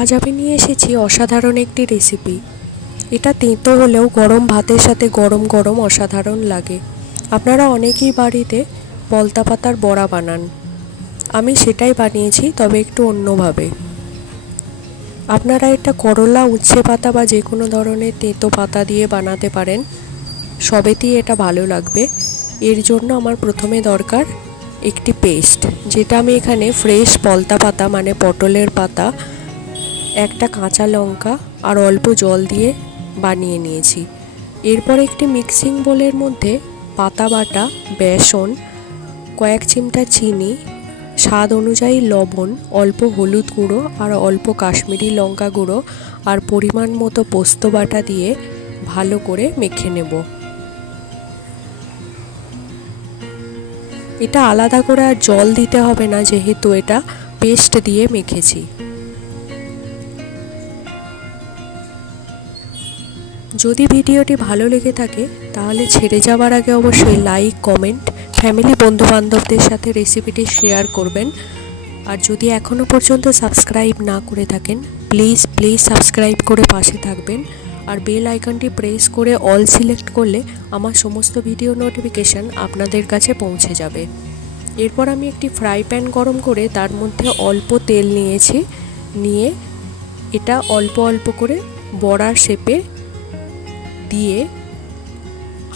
আজ আমি নিয়ে এসেছি অসাধারণ একটি রেসিপি। এটা তেঁতো হলেও গরম ভাতের সাথে গরম গরম অসাধারণ লাগে। আপনারা অনেকেই বাড়িতে পলতা পাতার বড়া বানান, আমি সেটাই বানিয়েছি, তবে একটু অন্যভাবে। আপনারা এটা করলা, উচ্ছে পাতা বা যে কোনো ধরনের তেঁতো পাতা দিয়ে বানাতে পারেন, সবেতেই এটা ভালো লাগবে। এর জন্য আমার প্রথমে দরকার একটি পেস্ট, যেটা আমি এখানে ফ্রেশ পলতা পাতা মানে পটলের পাতা, একটা কাঁচা লঙ্কা আর অল্প জল দিয়ে বানিয়ে নিয়েছি। এরপর একটি মিক্সিং বোলের মধ্যে পাতা বাটা, বেসন, কয়েক চিমটা চিনি, স্বাদ অনুযায়ী লবণ, অল্প হলুদ গুঁড়ো আর অল্প কাশ্মীরি লঙ্কা গুঁড়ো আর পরিমাণ মতো পোস্ত বাটা দিয়ে ভালো করে মেখে নেব। এটা আলাদা করে আর জল দিতে হবে না, যেহেতু এটা পেস্ট দিয়ে মেখেছি। যদি ভিডিওটি ভালো লেগে থাকে তাহলে ছেড়ে যাওয়ার আগে অবশ্যই লাইক, কমেন্ট, ফ্যামিলি, বন্ধুবান্ধবদের সাথে রেসিপিটি শেয়ার করবেন। আর যদি এখনও পর্যন্ত সাবস্ক্রাইব না করে থাকেন, প্লিজ সাবস্ক্রাইব করে পাশে থাকবেন আর বেল আইকনটি প্রেস করে অল সিলেক্ট করলে আমার সমস্ত ভিডিও নোটিফিকেশান আপনাদের কাছে পৌঁছে যাবে। এরপর আমি একটি ফ্রাই প্যান গরম করে তার মধ্যে অল্প তেল নিয়েছি, নিয়ে এটা অল্প অল্প করে বড়ার শেপে দিয়ে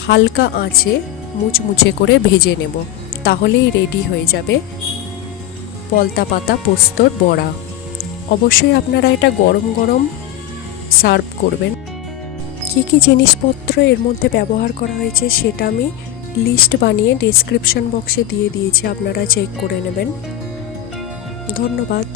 হালকা আঁচে মুচমুচে করে ভেজে নেব। তাহলেই রেডি হয়ে যাবে পলতা পাতা পোস্তর বড়া। অবশ্যই আপনারা এটা গরম গরম সার্ভ করবেন। কী কী জিনিসপত্র এর মধ্যে ব্যবহার করা হয়েছে সেটা আমি লিস্ট বানিয়ে ডেসক্রিপশন বক্সে দিয়ে দিয়েছি, আপনারা চেক করে নেবেন। ধন্যবাদ।